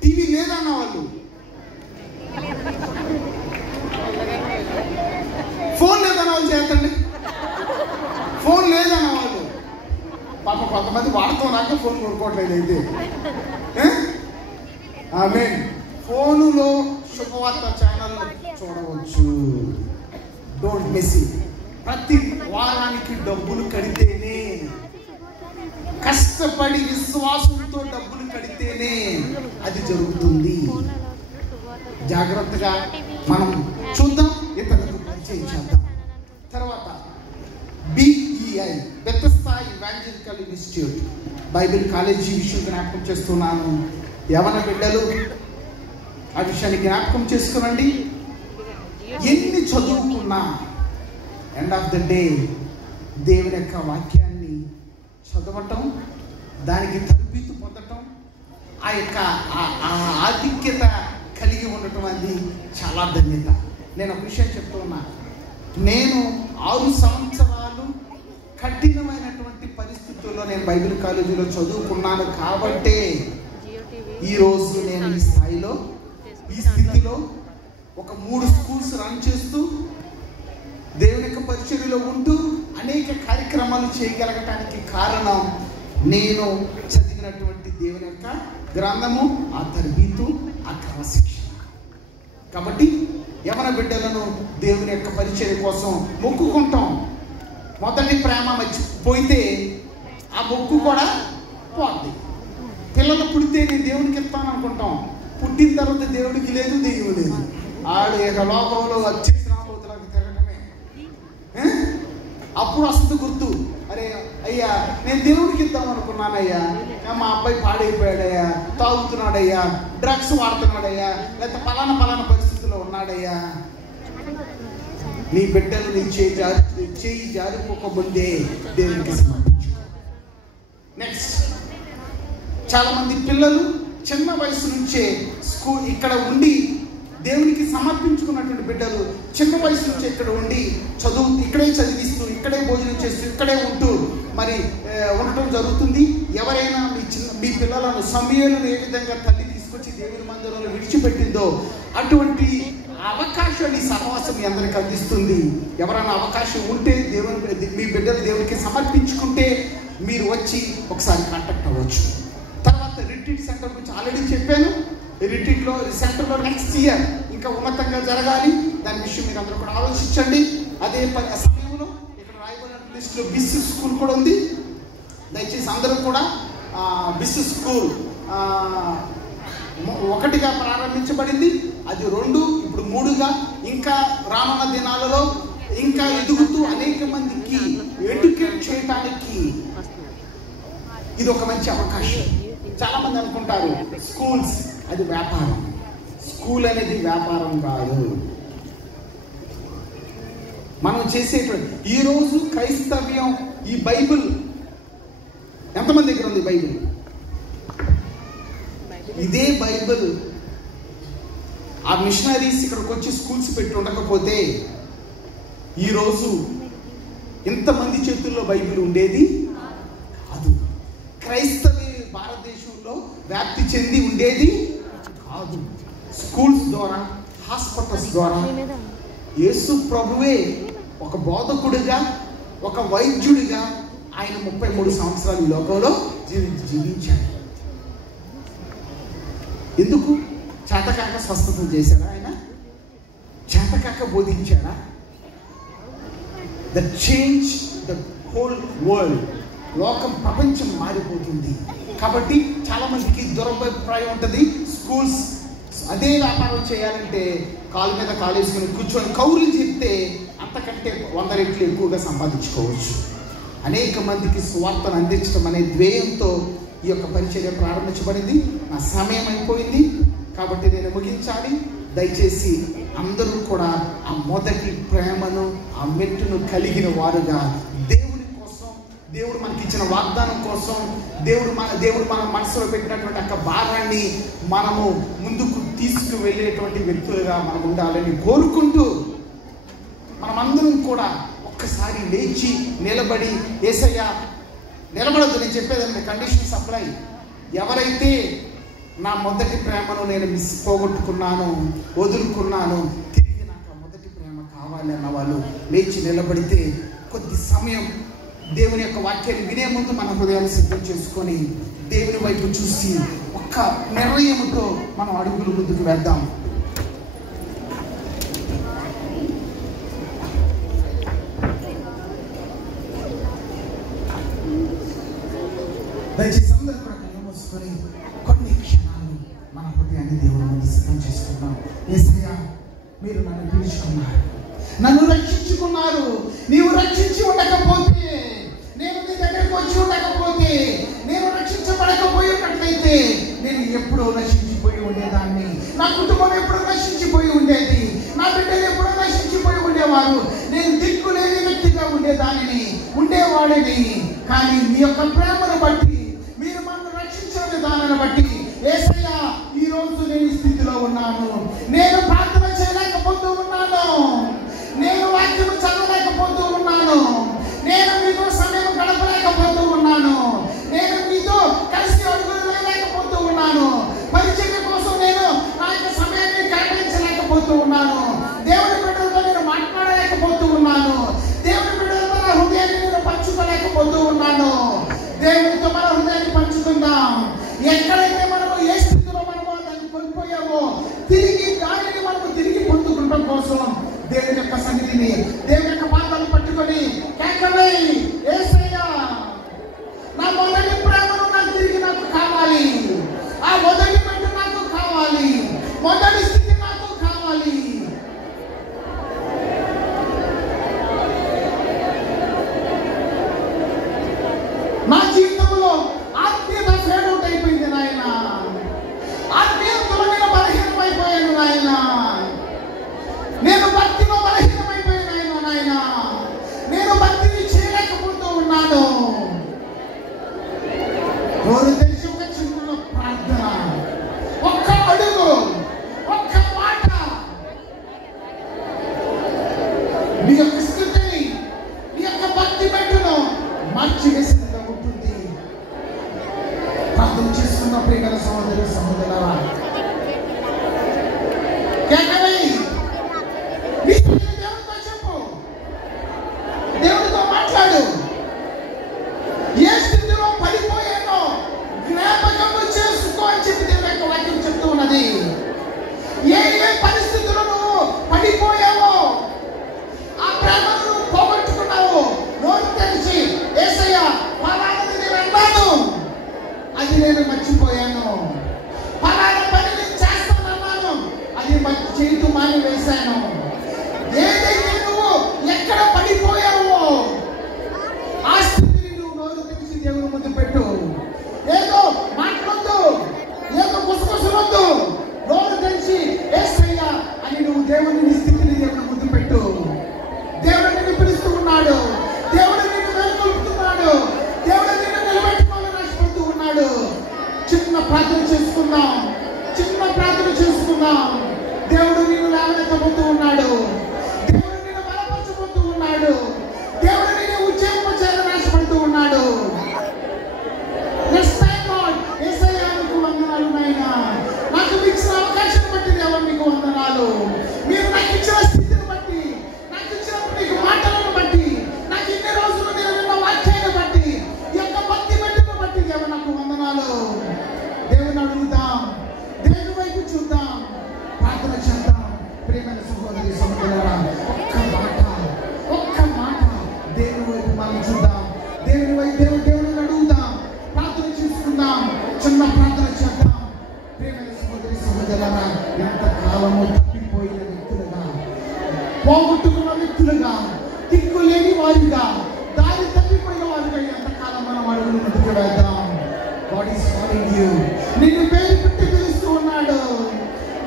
టీవీ లేదన్న వాళ్ళు పాప కొంతమంది వాడుతున్నాక ఫోన్ కొనుక్కోవట్లేదు అయితే. ఆమె ఫోనులో శుభవార్త ఛానల్ చూడవచ్చు. Don't miss it. ప్రతి వారానికి డబ్బులు కడితేనే, కష్టపడి విశ్వాసంతో డబ్బులు కడితేనే అది జరుగుతుంది. జాగ్రత్తగా మనం చూద్దాం, ఇతరులకు పరిచయం చేద్దాం. తర్వాత BEI Bethesda evangelical institute Bible college విషయం జ్ఞాపకం చేస్తున్నాను. యవన బిడ్డలు ఆ విషయాన్ని జ్ఞాపకం చేసుకునండి. ఎన్ని చదువుకున్నా ఎండ్ ఆఫ్ ద డే దేవుని యొక్క వాక్యాన్ని చదవటం, దానికి తరబీదు పొందటం, ఆ యొక్క ఆధిక్యత కలిగి ఉండటం అది చాలా ధన్యత. నేను ఒక విషయం చెప్తూ ఉన్నా. నేను 6 సంవత్సరాలు కఠినమైనటువంటి పరిస్థితుల్లో నేను బైబిల్ కాలేజీలో చదువుకున్నాను కాబట్టే ఈరోజు నేను ఈ స్థాయిలో, ఈ స్థితిలో ఒక 3 స్కూల్స్ రన్ చేస్తూ దేవుని యొక్క పరిచర్యలో ఉంటూ అనేక కార్యక్రమాలు చేయగలగటానికి కారణం నేను చదివినటువంటి దేవుని యొక్క గ్రంథము, ఆ తరబీతు, ఆ క్రమశిక్షణ. కాబట్టి యవన బిడ్డలను దేవుని యొక్క పరిచర్య కోసం మొక్కుకుంటాం. మొదటి ప్రేమ మర్చిపోయితే ఆ మొక్కు కూడా పోద్ది. పిల్లలు పుడితే నేను దేవునికి ఇస్తాను అనుకుంటాం. పుట్టిన తర్వాత దేవుడికి లేదు, దెయ్యం లేదు. ఆడు ఇక లోకంలో వచ్చేసి రాబోతులకు తిరగటమే. అప్పుడు వస్తుంది గుర్తు, అరే అయ్యా నేను దేవుడికి ఇద్దాం అనుకున్నానయ్యా, మా అబ్బాయి పాడైపోయాడయ్యా, తాగుతున్నాడయ్యా, డ్రగ్స్ వాడుతున్నాడయ్యా, లేకపోతే పలానా పరిస్థితుల్లో ఉన్నాడయ్యా. నీ బిడ్డలు నీ చేయి జారిపోకముందే దేవునికి సమర్పించు. నెక్స్ట్, చాలా మంది పిల్లలు చిన్న వయసు నుంచే ఇక్కడ ఉండి దేవునికి సమర్పించుకున్నటువంటి బిడ్డలు చిన్న వయసు నుంచి ఇక్కడ ఉండి ఇక్కడే చదివిస్తూ, ఇక్కడే భోజనం చేస్తూ, ఇక్కడే ఉంటూ మరి ఉండటం జరుగుతుంది. ఎవరైనా మీ పిల్లలను సమయాలను ఏ విధంగా తల్లి తీసుకొచ్చి దేవుని మందిరంలో విడిచిపెట్టిందో అటువంటి అవకాశాన్ని సహవాసం మీ అందరికి అందిస్తుంది. ఎవరైనా అవకాశం ఉంటే మీ బిడ్డలు దేవునికి సమర్పించుకుంటే మీరు వచ్చి ఒకసారి కాంటాక్ట్ అవ్వచ్చు. తర్వాత రిట్రీట్ సెంటర్ గురించి ఆల్రెడీ చెప్పాను. రిట్రీట్లో సెంటర్లో నెక్స్ట్ ఇయర్ ఇంకా ఉన్నతంగా జరగాలి. దాని విషయం మీరు అందరూ కూడా ఆలోచించండి. అదే సమయంలో ఇక్కడ రాయబడిన లిస్టులో బిసిస్ స్కూల్ కూడా ఉంది. దయచేసి అందరూ కూడా బిసిస్ స్కూల్ 1గా ప్రారంభించబడింది, అది 2, ఇప్పుడు 3గా, ఇంకా రానున్న దినాలలో ఇంకా ఎదుగుతూ అనేక మందికి ఎడ్యుకేట్ చేయడానికి ఇది ఒక మంచి అవకాశం. చాలా మంది అనుకుంటారు స్కూల్స్ అది వ్యాపారం. స్కూల్ అనేది వ్యాపారం కాదు. మనం చేసేటువంటి ఈరోజు క్రైస్తవ్యం, ఈ బైబిల్ ఎంతమంది దగ్గర ఉంది? బైబిల్, ఇదే బైబిల్ ఆ మిషనరీస్ ఇక్కడికి వచ్చి స్కూల్స్ పెట్టి ఉండకపోతే ఈరోజు ఇంతమంది చేతుల్లో బైబిల్ ఉండేది కాదు. క్రైస్తవ భారతదేశంలో వ్యాప్తి చెంది ఉండేది కాదు. స్కూల్స్ ద్వారా, హాస్పిటల్స్ ద్వారా యేసు ప్రభువే ఒక బోధకుడిగా, ఒక వైద్యుడిగా ఆయన 33 సంవత్సరాలు ఈ లోకంలో జీవించాడు. ఎందుకు? చేతకాక స్వస్థత చేశాడా? ఆయన చేతకాక బోధించాడా? The change the whole world. లోకం, ప్రపంచం మారిపోతుంది. కాబట్టి చాలా మందికి దురభిప్రాయం ఉంటుంది. స్కూల్స్ అదే వ్యాపారం చేయాలంటే కాలు మీద కాలు వేసుకుని కూర్చొని కౌరులు చెప్తే అంతకంటే 100 రెట్లు ఎక్కువగా సంపాదించుకోవచ్చు. అనేక మందికి సువార్తను అందించడం అనే ధ్యేయంతో ఈ యొక్క పరిచర్య ప్రారంభించబడింది. నా సమయం అయిపోయింది కాబట్టి నేను ముగించాలి. దయచేసి అందరూ కూడా ఆ మొదటి ప్రేమను, ఆ మెట్టును కలిగిన వారుగా దేవుని కోసం, దేవుడు మనకి ఇచ్చిన వాగ్దానం కోసం, దేవుడు మన మనసులో పెట్టినటువంటి ఒక భారాన్ని మనము ముందుకు తీసుకువెళ్ళేటువంటి వ్యక్తులుగా మనం ఉండాలని కోరుకుంటూ మనమందరం కూడా ఒక్కసారి లేచి నిలబడి, యేసయ్య నిలబడద్దు, నేను చెప్పేదండి కండిషన్ సప్లై. ఎవరైతే నా మొదటి ప్రేమను నేను పోగొట్టుకున్నాను, వదులుకున్నాను, తిరిగి నాకు ఆ మొదటి ప్రేమ కావాలి అన్న వాళ్ళు లేచి నిలబడితే కొద్ది సమయం దేవుని యొక్క వాక్యాన్ని వినే ముందు మన హృదయాన్ని సిద్ధం చేసుకొని దేవుని వైపు చూసి ఒక్క నిర్ణయంతో మనం అడుగులు ముందుకు వేద్దాం. దయచేసి అందరూ కూడా కళ్ళు మూసుకొని కొన్ని క్షణాలు మన హృదయాన్ని దేవుని ముందు సిద్ధం చేసుకున్నాం. యేసయ్యా, మీరు నన్ను పిలుచుకున్నారు, నన్ను రక్షించుకున్నారు. నీవు రక్షించి ఉండకపోతే, నేను నీ దగ్గరకు వచ్చి ఉండకపోతే, నేను రక్షించబడకపోయి ఉన్నట్లయితే నేను ఎప్పుడో నశించిపోయి ఉండేదాన్ని. నా కుటుంబం ఎప్పుడో నశించిపోయి ఉండేది. నా బిడ్డలు ఎప్పుడో నశించిపోయి ఉండేవారు. నేను దిక్కులేని వ్యక్తిగా ఉండేవాడిని. కానీ మీ యొక్క ప్రేమను బట్టి, మీరు నన్ను రక్షించిన విధానాన్ని బట్టి యేసయ్యా, ఈ రోజు నేను ఈ స్థితిలో ఉన్నాను. నేను ప్రార్థన చేయలేకపోతూ ఉన్నాను, నేను వాక్యం చదవలేకపోతూ ఉన్నాను, నేను మీతో సమయం గడపలేకపోతూ ఉన్నాను, నేను మీతో కలిసి అడుగులు వేయలేకపోతూ ఉన్నాను, పరిచర్య కోసం నేను నా యొక్క సమయాన్ని కేటాయించలేకపోతూ ఉన్నాను, దేవుని బిడ్డలతో నేను మాట్లాడలేకపోతూ ఉన్నాను, దేవుని బిడ్డలతో నా హృదయాన్ని నేను పంచుకోలేకపోతూ ఉన్నాను. దేవునితో మన హృదయాన్ని పంచుకుందాం. ఎక్కడైతే మనము ఏ స్థితిలో మనము దాన్ని కోల్పోయామో తిరిగి దానిని మనము తిరిగి పొందుకుంటాం కోసం దేవుని యొక్క సన్నిధిని, దేవుని యొక్క పాదాలు పట్టుకొని కేకవేయి, యేసయ్యా, నా మొదటి ప్రేమను నాకు తిరిగి నాకు కావాలి, ఆ మొదటి మెట్టు నాకు కావాలి, మొదటి స్థితి నాకు కావాలి. నా జీవితంలో ఆత్మీయత ఫేడ్ అవుట్ అయిపోయింది నాయన, ఆత్మీయతలో నేను బలహీనమైపోయాను నాయన, నేను భక్తిలో బలహీనమైపోయాను నాయన, నేను భక్తిని చేయలేకపోతూ ఉన్నాను. రోజు తెలిసి ఒక చిన్న ప్రార్థన, ఒక్క అడుగు, ఒక్క మాట మీ యొక్క స్థితిని, మీ యొక్క భక్తి మెట్టును మార్చివేసేదిగా ఉంటుంది. ప్రార్థన చేస్తున్న ప్రియమైన సహోదరి సహోదరులారా, దేవుడితో చెప్పు, దేవుడితో మాట్లాడు. ఏ స్థితిలో పడిపోయానో జ్ఞాపకం చేసుకో అని చెప్పి దేవుని యొక్క వాక్యం చెప్తూ ఉన్నది. ఏ పరిస్థితుల్లో నువ్వు పడిపోయావో, ఆ ప్రేమను నువ్వు పోగొట్టుకున్నావు, నోరు తెరిచి యేసయ్యా, ఫలానాది నేను అన్నాను, అది నేను మర్చిపోయాను, ఫలానా పని నేను చేస్తానన్నాను, అది చేయటం మాని వేశాను. ఏదైతే నువ్వు ఎక్కడ పడిపోయావో ఆ స్థితిని నువ్వు నోరు తెరిచి దేవుని ముందు పెట్టు. ఏదో మాట్లాడొద్దు, ఏదో గుసగుసలొద్దు, నోరు తెరిచి యేసయ్యా అని నువ్వు దేవుని స్థితిని దేవుని ముందు పెట్టు. దేవుడు నిన్ను పిలుస్తూ ఉన్నాడు, దేవుడు నిన్ను మేల్కొల్పుతున్నాడు, దేవుడు నిన్ను నిలబెట్టుకోవాలని ఆశపడుతూ ఉన్నాడు. చిన్న ప్రార్థన చేసుకుందాం, చిన్న ప్రార్థన చేసుకుందాం. దేవుడు నిన్ను లేవనెత్తబోతూ ఉన్నాడు, దేవుడు నిన్ను బలపరచబోతూ ఉన్నాడు, దేవుడు నిన్ను ఉజ్జీవింపచేయాలని ఆశపడుతూ ఉన్నాడు. యేసయ్యా, నీకు వందనాలు నాయనా, నాకు ఇచ్చిన అవకాశం బట్టి దేవా మీకు వందనాలు. మీరు నాకు ఇచ్చిన స్థితిని బట్టి, నాకు ఇచ్చినప్పుడు నీకు మాటలను బట్టి, నాకు ఇన్ని రోజులు నేను విన్న వాక్యాన్ని బట్టి, ఈ యొక్క భక్తి మెట్టును బట్టి దేవ నాకు వందనాలు. దేవుని అడుగుదాం, దేవుని వైపు చూద్దాం, ప్రార్థన చేద్దాం. ప్రియమైన సహోదరి సహోదరులారా, ఒక్క మాట దేవుని వైపు మనం చూద్దాం, దేవుని వైపు దేవుని అడుగుదాం, ప్రార్థన చేసుకుందాం, చిన్న ప్రార్థన చేద్దాం. ప్రియమైన సహోదరి సహోదరులారా, ఎంత కాలము తప్పిపోయిన వ్యక్తులుగా, పోగొట్టుకున్న వ్యక్తులుగా, దిక్కులేని వారిగా, దారి తప్పిపోయిన వారిగా ఎంతకాలం మనం అడుగులు ముందుకు వేద్దాం. God is calling you. నిన్ను పేరు పెట్టి పిలుస్తూ ఉన్నాడు.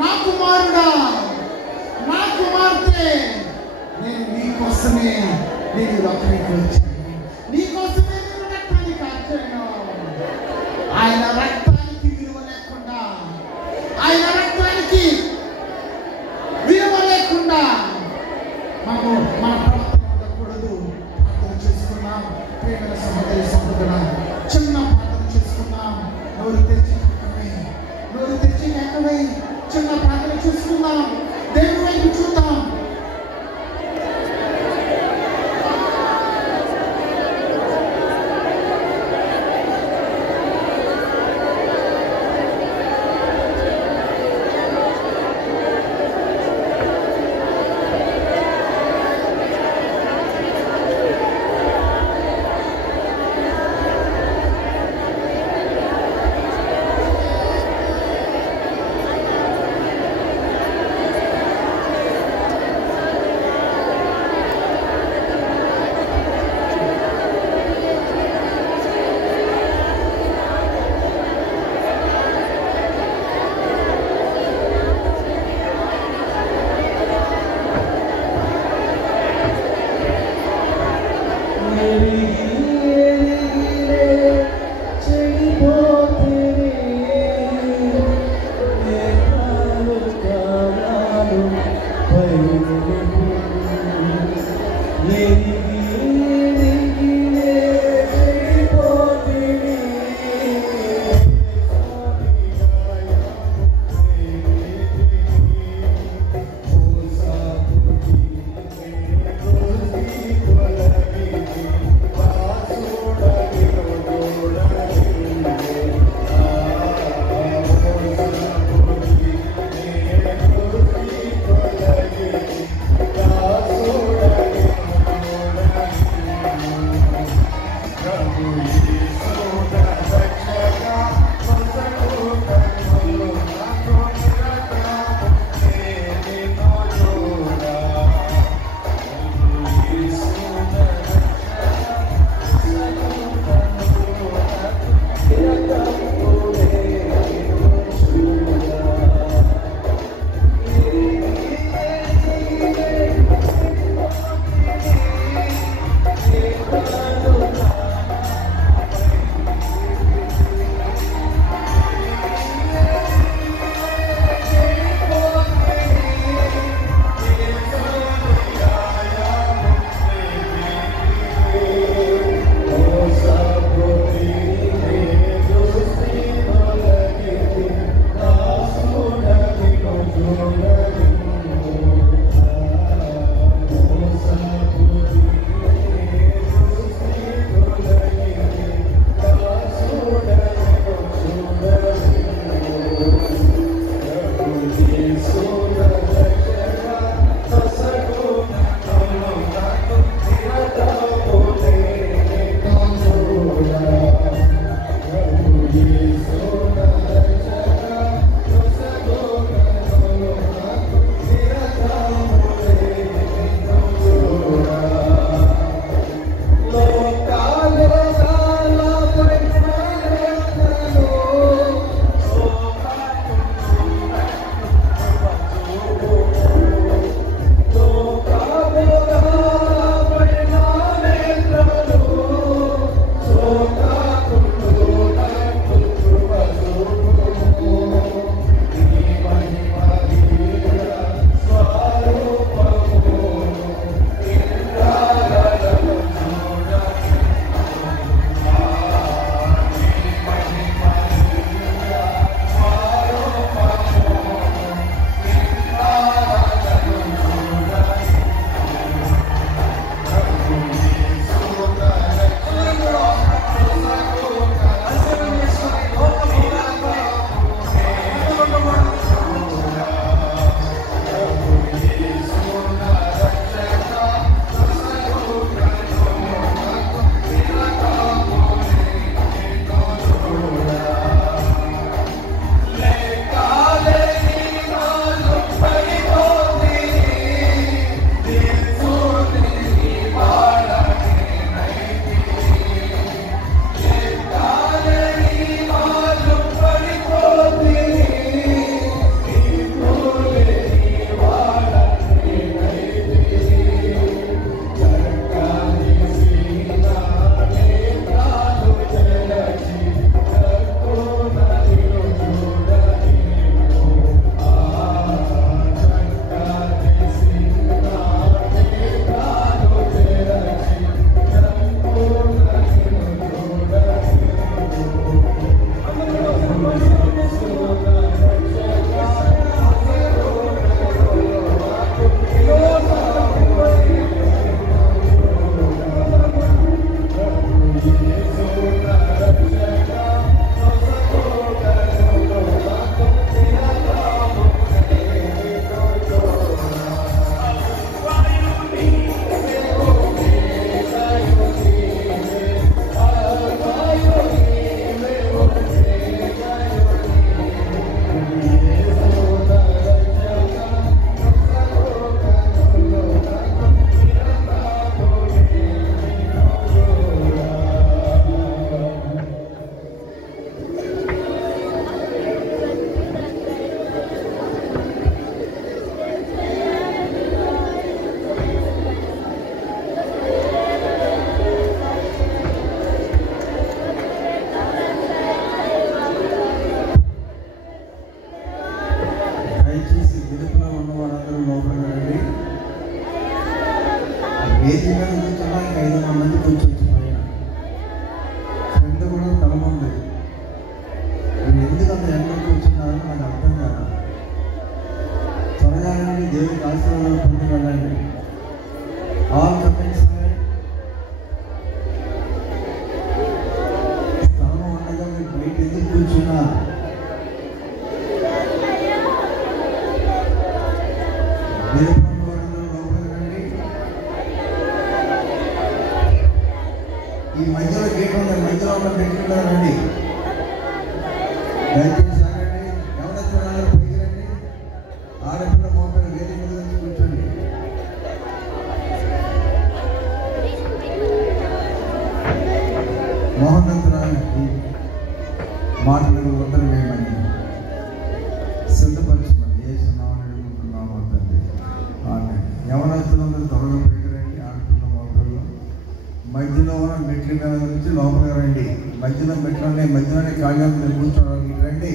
నా కుమారుడా, నా కుమార్తె, నేను నీ కోసమే నేను లోకానికి వచ్చాను, నీ కోసమే నేను రక్తాన్ని కార్చాను. ఆయన రక్తానికి విలువ లేకుండా, ఆయన రక్తానికి విలువ లేకుండా మనము మన ప్రవర్తన ఉండకూడదు. ప్రార్థన చేసుకున్నాం. ప్రియమైన సహోదరి సహోదరుడా, చిన్న ప్రార్థన చేసుకున్నాం. నోరు తెరిచి కేకవేయి, నోరు తెరిచి కేకవేయి, చిన్న ప్రార్థన చేసుకుందాం. దేవుని వైపు చూద్దాం. వేడుచున్నాను. ఈ మధ్యలో గేట్ ఉంది, మధ్యలో ఉన్న పెట్టుకున్నారండి. దయచేసి ఆగండి. ఎవరైతే పైకి రండి. ఆడపిల్ల మోపైన వేరే మీద కూర్చోండి. మోహనంతరాన్ని మాటలు ఉత్తరం వేయమని సిద్ధపరచమని చేస్తున్నామని అడుగుతున్నాము తండ్రి. యవనస్తులందరూ త్వరగా పైకి రండి. ఆడుతున్న మోపల్లో మధ్యలో ఉన్న మెట్ల మీద నుంచి లోపలికి రండి. మధ్యలో మెట్లోనే మధ్యలోనే ఖాళీ మీరు కూర్చోడానికి రండి.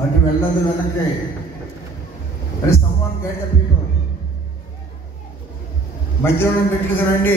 అటు వెళ్ళదు వెనక్కి. సమ్మాన్ గేట్ పీపుల్ మధ్యలోనే మెట్లుకి రండి.